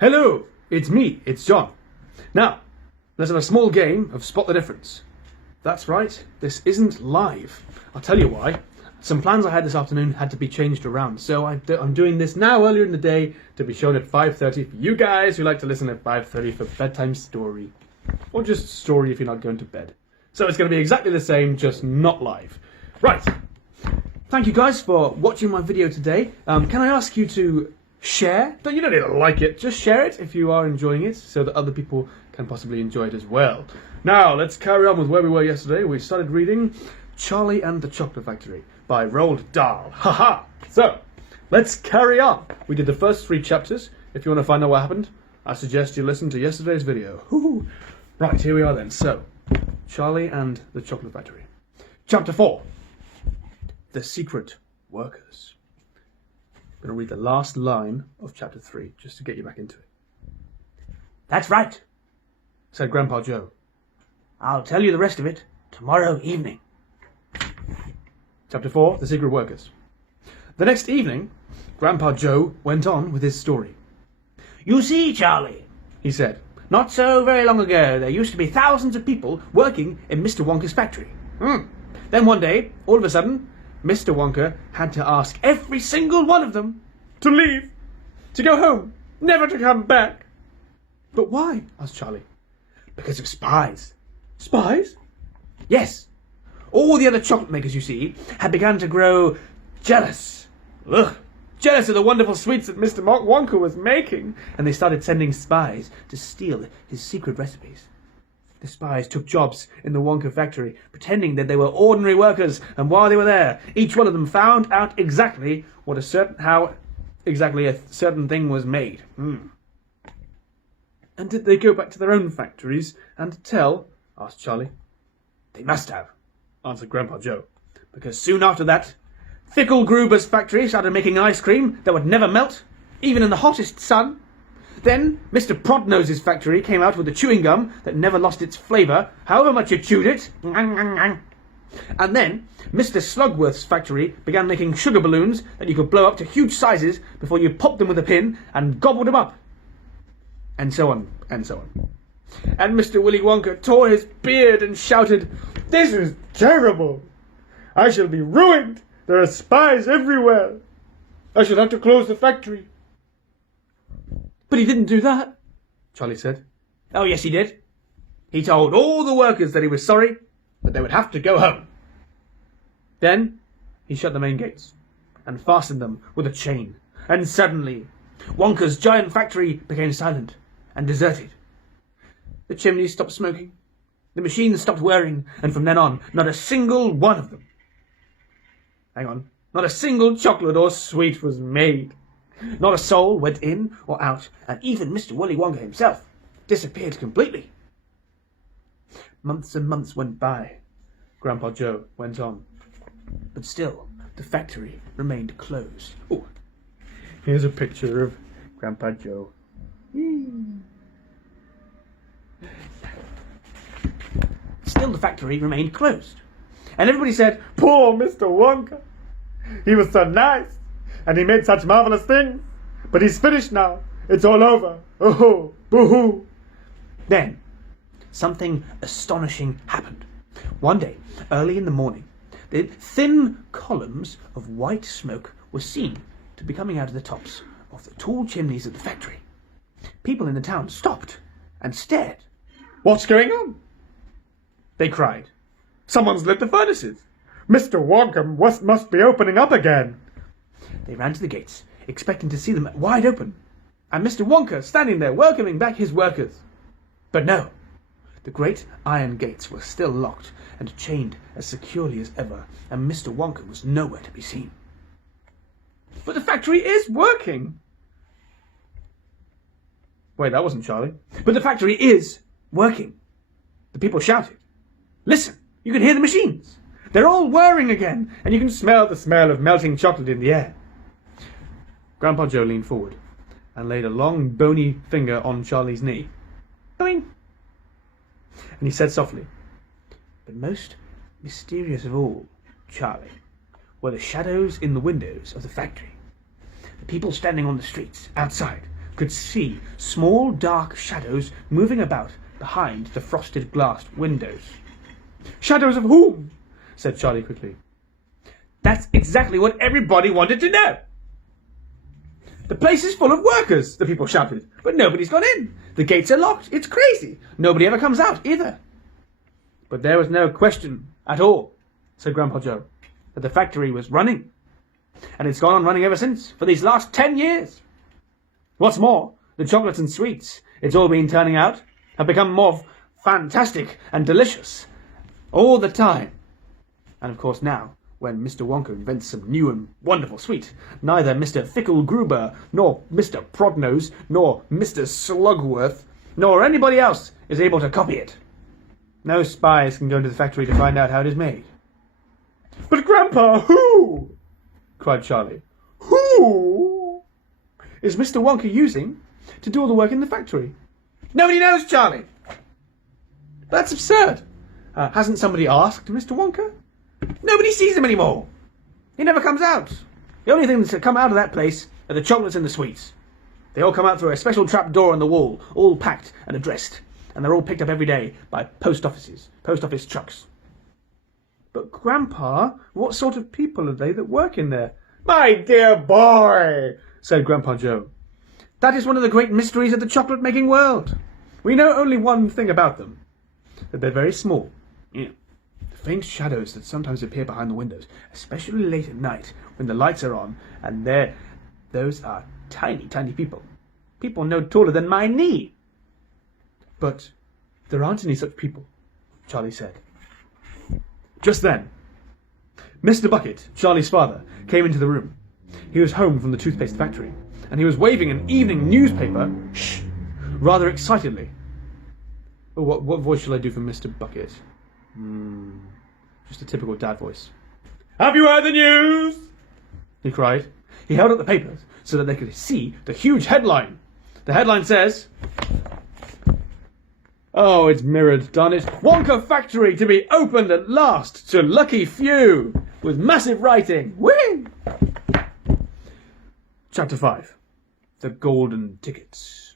Hello, it's me, it's John. Now, let's have a small game of Spot the Difference. That's right, this isn't live. I'll tell you why. Some plans I had this afternoon had to be changed around, so I'm doing this now earlier in the day to be shown at 5:30 for you guys who like to listen at 5:30 for bedtime story. Or just story if you're not going to bed. So it's going to be exactly the same, just not live. Right. Thank you guys for watching my video today. Can I ask you to share? You don't need to like it, just share it if you are enjoying it so that other people can possibly enjoy it as well. Now, let's carry on with where we were yesterday. We started reading Charlie and the Chocolate Factory by Roald Dahl. Haha! So, let's carry on. We did the first 3 chapters. If you want to find out what happened, I suggest you listen to yesterday's video. Woo-hoo. Right, here we are then. So, Charlie and the Chocolate Factory. Chapter 4. The Secret Workers. I'm going to read the last line of chapter 3, just to get you back into it. That's right, Said Grandpa Joe. I'll tell you the rest of it tomorrow evening. Chapter 4, The Secret Workers. The next evening, Grandpa Joe went on with his story. You see, Charlie, He said, not so very long ago there used to be thousands of people working in Mr. Wonka's factory. Then one day, all of a sudden, Mr. Wonka had to ask every single one of them to leave, to go home, never to come back. But why? Asked Charlie. because of spies. Spies? Yes, all the other chocolate makers, you see, had begun to grow jealous. Jealous of the wonderful sweets that Mr. Wonka was making. And they started sending spies to steal his secret recipes. The spies took jobs in the Wonka factory, pretending that they were ordinary workers, and while they were there, each one of them found out exactly how exactly a certain thing was made. And did they go back to their own factories and tell? Asked Charlie. They must have, Answered Grandpa Joe. because soon after that, Fickle Gruber's factory started making ice cream that would never melt, even in the hottest sun. Then Mr. Prodnose's factory came out with a chewing gum that never lost its flavour, however much you chewed it. And then Mr. Slugworth's factory began making sugar balloons that you could blow up to huge sizes before you popped them with a pin and gobbled them up. And so on, and so on. And Mr. Willy Wonka tore his beard and shouted, "This is terrible! I shall be ruined! There are spies everywhere! I shall have to close the factory!" But he didn't do that, Charlie said. Oh, yes, he did. He told all the workers that he was sorry, but they would have to go home. Then he shut the main gates and fastened them with a chain. And suddenly, Wonka's giant factory became silent and deserted. The chimneys stopped smoking, the machines stopped whirring, and from then on, not a single one of them. Not a single chocolate or sweet was made. Not a soul went in or out, and even Mr. Willy Wonka himself disappeared completely. Months and months went by, Grandpa Joe went on. but still the factory remained closed. Oh, here's a picture of Grandpa Joe. Still the factory remained closed. And everybody said, Poor Mr. Wonka. He was so nice, and he made such marvelous things. But he's finished now. It's all over. Oh, boo-hoo. Then something astonishing happened. One day, early in the morning, the thin columns of white smoke were seen to be coming out of the tops of the tall chimneys of the factory. People in the town stopped and stared. What's going on? They cried. Someone's lit the furnaces. Mr. Wonka must be opening up again. They ran to the gates, expecting to see them wide open, and Mr. Wonka standing there welcoming back his workers. But no, the great iron gates were still locked and chained as securely as ever, and Mr. Wonka was nowhere to be seen. But the factory is working. Wait, that wasn't Charlie. But the factory is working. The people shouted. Listen, you can hear the machines. They're all whirring again, And you can smell the smell of melting chocolate in the air. Grandpa Joe leaned forward and laid a long, bony finger on Charlie's knee. Boing. And he said softly, But most mysterious of all, Charlie, were the shadows in the windows of the factory. The people standing on the streets outside could see small dark shadows moving about behind the frosted glass windows. Shadows of whom? Said Charlie quickly. That's exactly what everybody wanted to know. The place is full of workers, the people shouted, but nobody's gone in. The gates are locked. It's crazy. Nobody ever comes out either. But there was no question at all, said Grandpa Joe, that the factory was running. And it's gone on running ever since, for these last 10 years. What's more, the chocolates and sweets it's all been turning out have become more fantastic and delicious all the time. And of course now, when Mr. Wonka invents some new and wonderful sweet, neither Mr. Fickelgruber, nor Mr. Prodnose, nor Mr. Slugworth, nor anybody else is able to copy it. No spies can go into the factory to find out how it is made. But Grandpa, who? Cried Charlie. Who is Mr. Wonka using to do all the work in the factory? Nobody knows, Charlie. That's absurd. Hasn't somebody asked Mr. Wonka? Nobody sees him anymore. He never comes out. The only things that come out of that place are the chocolates and the sweets. They all come out through a special trap door in the wall, all packed and addressed, and they're all picked up every day by post office trucks. But Grandpa, what sort of people are they that work in there? My dear boy, said Grandpa Joe, that is one of the great mysteries of the chocolate-making world. We know only one thing about them, that they're very small. Faint shadows that sometimes appear behind the windows, especially late at night when the lights are on, and those are tiny, tiny people. People no taller than my knee. But there aren't any such people, Charlie said. Just then, Mr. Bucket, Charlie's father, came into the room. He was home from the toothpaste factory, and he was waving an evening newspaper, rather excitedly. Oh, what voice shall I do for Mr. Bucket? Just a typical dad voice. Have you heard the news? He cried. He held up the papers so that they could see the huge headline. The headline says... Oh, it's mirrored, darn it. Wonka Factory to be opened at last to lucky few. With massive writing. Whee! Chapter 5. The Golden Tickets.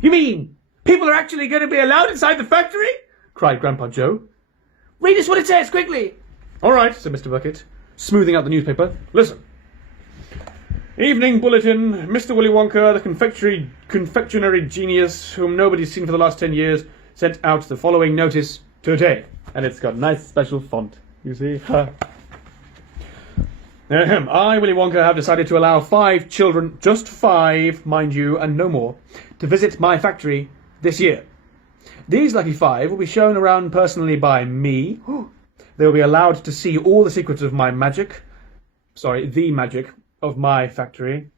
You mean people are actually going to be allowed inside the factory? Cried Grandpa Joe. Read us what it says, quickly. All right, said Mr. Bucket, smoothing out the newspaper. Listen. Evening bulletin. Mr. Willy Wonka, the confectionery genius whom nobody's seen for the last 10 years, sent out the following notice today. And it's got nice special font, you see. I, Willy Wonka, have decided to allow 5 children, just 5, mind you, and no more, to visit my factory this year. These lucky 5 will be shown around personally by me. They will be allowed to see all the secrets of my magic. Sorry, the magic of my factory.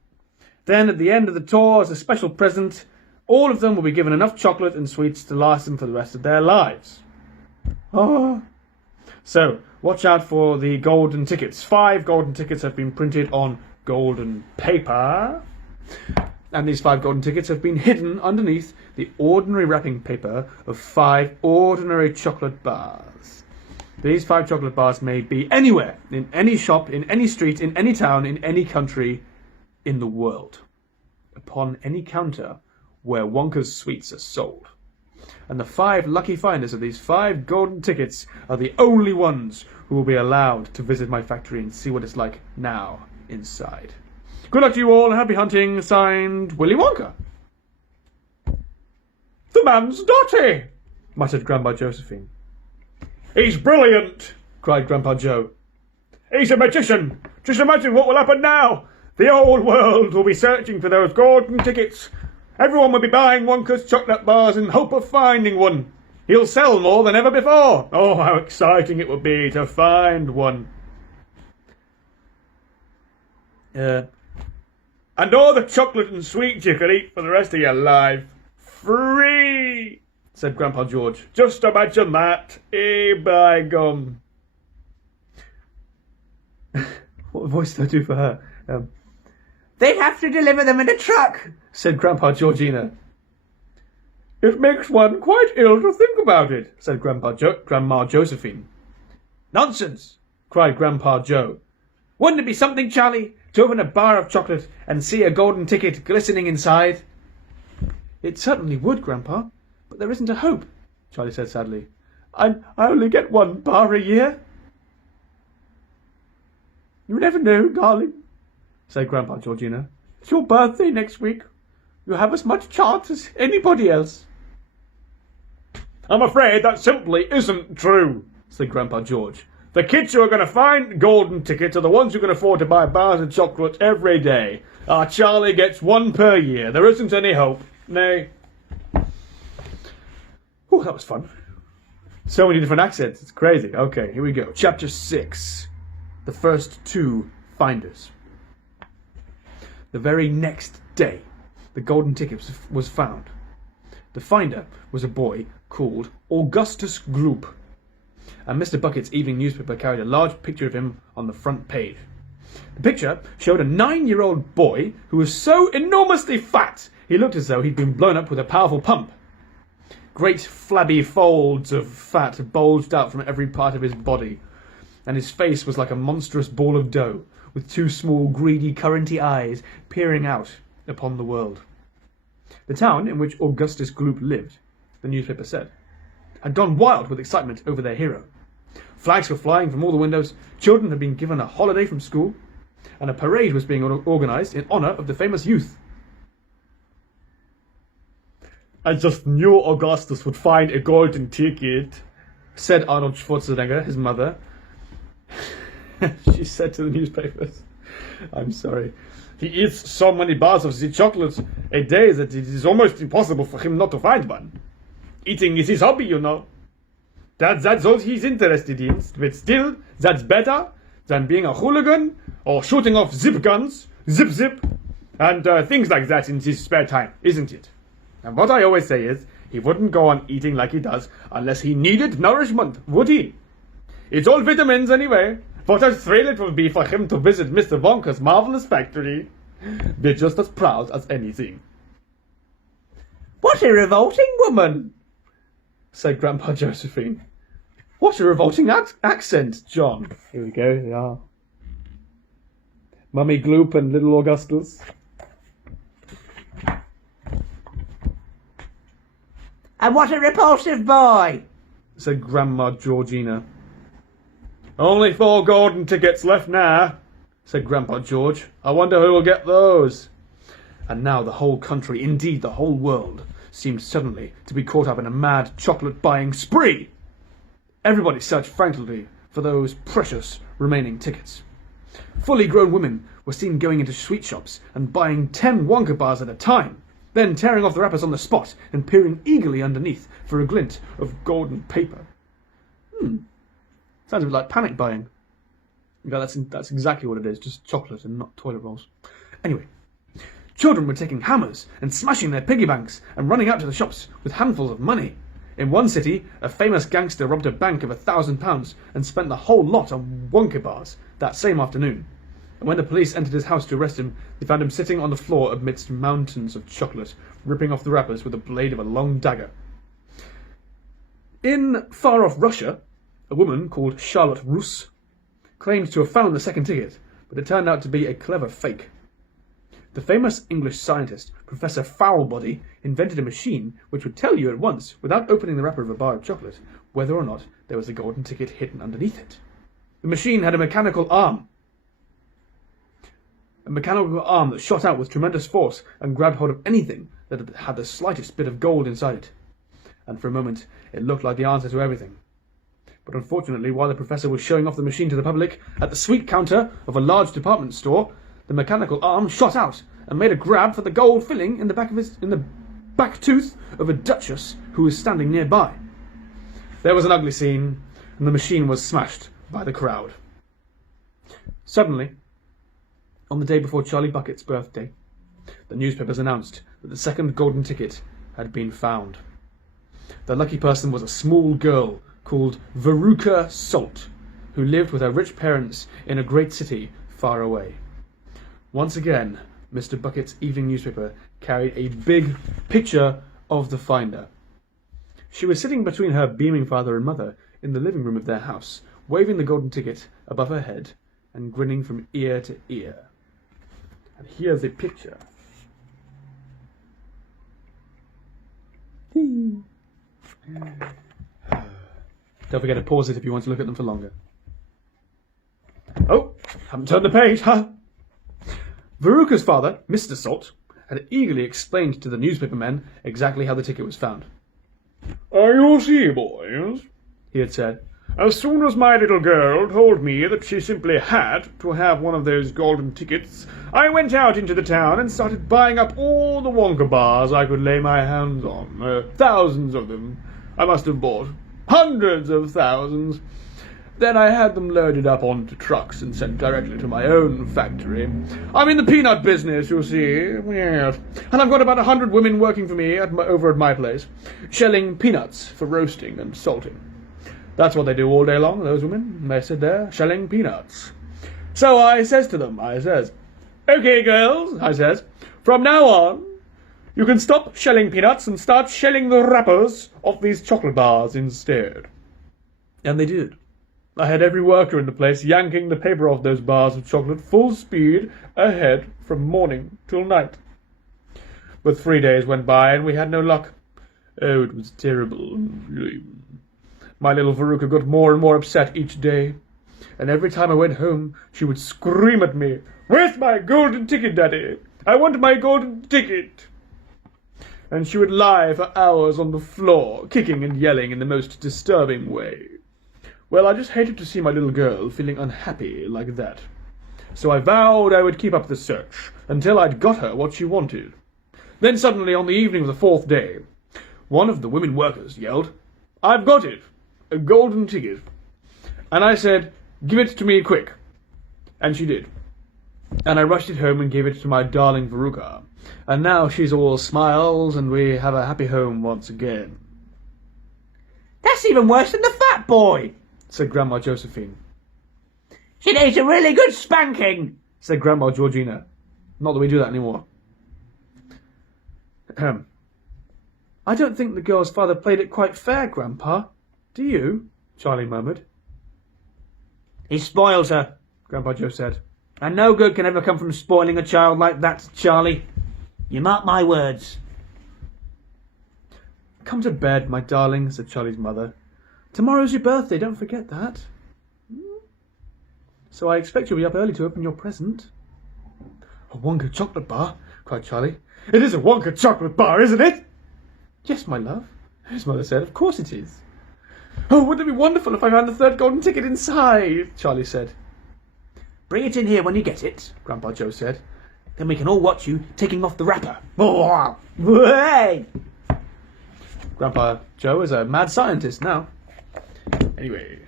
Then, at the end of the tour, as a special present, all of them will be given enough chocolate and sweets to last them for the rest of their lives. So, watch out for the golden tickets. 5 golden tickets have been printed on golden paper. And these 5 golden tickets have been hidden underneath the ordinary wrapping paper of 5 ordinary chocolate bars. These 5 chocolate bars may be anywhere, in any shop, in any street, in any town, in any country in the world, upon any counter where Wonka's sweets are sold. And the 5 lucky finders of these 5 golden tickets are the only ones who will be allowed to visit my factory and see what it's like now inside. Good luck to you all, and happy hunting, signed Willy Wonka. The man's dotty, muttered Grandma Josephine. He's brilliant, cried Grandpa Joe. He's a magician. Just imagine what will happen now. The whole world will be searching for those golden tickets. Everyone will be buying Wonka's chocolate bars in hope of finding one. He'll sell more than ever before. Oh, how exciting it will be to find one. And all the chocolate and sweets you could eat for the rest of your life. Free, said Grandpa George. Just imagine that. By gum. What voice do I do for her? They'd have to deliver them in a truck, said Grandpa Georgina. It makes one quite ill to think about it, said Grandma Josephine. Nonsense, cried Grandpa Joe. Wouldn't it be something, Charlie, to open a bar of chocolate and see a golden ticket glistening inside? It certainly would, Grandpa, but there isn't a hope, Charlie said sadly. I only get one bar a year. You never know, darling, said Grandpa Georgina. It's your birthday next week. You have as much chance as anybody else. I'm afraid that simply isn't true, said Grandpa George. The kids who are going to find golden tickets are the ones who can afford to buy bars of chocolate every day. Our Charlie gets one per year. There isn't any hope. Nay. Oh, that was fun. So many different accents. It's crazy. Okay, here we go. Chapter 6. The first two finders. The very next day, the golden ticket was found. The finder was a boy called Augustus Gloop, and Mr. Bucket's evening newspaper carried a large picture of him on the front page. The picture showed a 9-year-old boy who was so enormously fat he looked as though he'd been blown up with a powerful pump. Great flabby folds of fat bulged out from every part of his body, and his face was like a monstrous ball of dough, with two small, greedy, curranty eyes peering out upon the world. The town in which Augustus Gloop lived, the newspaper said, had gone wild with excitement over their hero. Flags were flying from all the windows, children had been given a holiday from school, and a parade was being organised in honour of the famous youth. I just knew Augustus would find a golden ticket, said Arnold Schwarzenegger, his mother. She said to the newspapers, I'm sorry. He eats so many bars of the chocolate a day that it is almost impossible for him not to find one. Eating is his hobby, you know. That's all he's interested in, but still, that's better than being a hooligan or shooting off zip guns, zip, and things like that in his spare time, isn't it? And what I always say is, he wouldn't go on eating like he does unless he needed nourishment, would he? It's all vitamins anyway. What a thrill it will be for him to visit Mr. Wonka's marvelous factory. We're just as proud as anything. What a revolting woman, said Grandpa Josephine. What a revolting accent, John. Here we go, they are. Mummy Gloop and little Augustus. And what a repulsive boy, said Grandma Georgina. Only 4 golden tickets left now, said Grandpa George. I wonder who will get those. And now the whole country, indeed the whole world, seemed suddenly to be caught up in a mad chocolate-buying spree. Everybody searched frantically for those precious remaining tickets. Fully grown women were seen going into sweet shops and buying 10 Wonka bars at a time, then tearing off the wrappers on the spot and peering eagerly underneath for a glint of golden paper. Sounds a bit like panic buying. Yeah, that's exactly what it is, just chocolate and not toilet rolls. Anyway, children were taking hammers and smashing their piggy banks and running out to the shops with handfuls of money. In one city, a famous gangster robbed a bank of £1,000 and spent the whole lot on Wonka bars that same afternoon. And when the police entered his house to arrest him, they found him sitting on the floor amidst mountains of chocolate, ripping off the wrappers with the blade of a long dagger. In far-off Russia, a woman called Charlotte Russe claimed to have found the second ticket, but it turned out to be a clever fake. The famous English scientist, Professor Foulbody, invented a machine which would tell you at once, without opening the wrapper of a bar of chocolate, whether or not there was a golden ticket hidden underneath it. The machine had a mechanical arm that shot out with tremendous force and grabbed hold of anything that had the slightest bit of gold inside it. And for a moment, it looked like the answer to everything. But unfortunately, while the professor was showing off the machine to the public at the sweet counter of a large department store, the mechanical arm shot out and made a grab for the gold filling in the back tooth of a duchess who was standing nearby. There was an ugly scene, and the machine was smashed by the crowd. Suddenly, on the day before Charlie Bucket's birthday, the newspapers announced that the second golden ticket had been found. The lucky person was a small girl called Veruca Salt, who lived with her rich parents in a great city far away. Once again, Mr. Bucket's evening newspaper carried a big picture of the finder. She was sitting between her beaming father and mother in the living room of their house, waving the golden ticket above her head and grinning from ear to ear. And here's a picture. Don't forget to pause it if you want to look at them for longer. Oh, haven't turned the page, huh? Veruca's father, Mr. Salt, had eagerly explained to the newspaper men exactly how the ticket was found. You'll see, boys, He had said, as soon as my little girl told me that she simply had to have one of those golden tickets, I went out into the town and started buying up all the Wonka bars I could lay my hands on. Thousands of them. I must have bought. Hundreds of thousands. Then I had them loaded up onto trucks and sent directly to my own factory. I'm in the peanut business, you see. Yes. And I've got about 100 women working for me over at my place, shelling peanuts for roasting and salting. That's what they do all day long, those women. They sit there, shelling peanuts. So I says to them, "Okay, girls," I says, "from now on, you can stop shelling peanuts and start shelling the wrappers off these chocolate bars instead." And they did. I had every worker in the place yanking the paper off those bars of chocolate full speed ahead from morning till night. But 3 days went by and we had no luck. Oh, it was terrible. My little Veruca got more and more upset each day, and every time I went home she would scream at me, "Where's my golden ticket, Daddy? I want my golden ticket!" And she would lie for hours on the floor, kicking and yelling in the most disturbing way. Well, I just hated to see my little girl feeling unhappy like that. So I vowed I would keep up the search until I'd got her what she wanted. Then suddenly, on the evening of the 4th day, one of the women workers yelled, "I've got it! A golden ticket." And I said, "Give it to me quick." And she did. And I rushed it home and gave it to my darling Veruca. And now she's all smiles and we have a happy home once again. That's even worse than the fat boy, Said Grandma Josephine. she needs a really good spanking. Said Grandma Georgina. Not that we do that anymore. Ahem. I don't think the girl's father played it quite fair, Grandpa. Do you? Charlie murmured. He spoils her, Grandpa Joe said. and no good can ever come from spoiling a child like that, Charlie. You mark my words. Come to bed, my darling, said Charlie's mother. Tomorrow's your birthday, don't forget that. So I expect you'll be up early to open your present. A Wonka chocolate bar, cried Charlie. It is a Wonka chocolate bar, isn't it? Yes, my love, his mother said. Of course it is. Oh, wouldn't it be wonderful if I found the 3rd golden ticket inside, Charlie said. Bring it in here when you get it, Grandpa Joe said. then we can all watch you taking off the wrapper. Hey! Grandpa Joe is a mad scientist now. Anyway,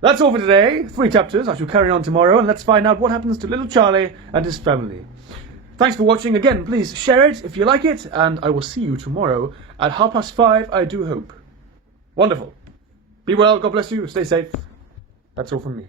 that's all for today. 3 chapters. I shall carry on tomorrow, and let's find out what happens to little Charlie and his family. Thanks for watching. Again, please share it if you like it, and I will see you tomorrow at 5:30, I do hope. Wonderful. Be well, God bless you, stay safe. That's all from me.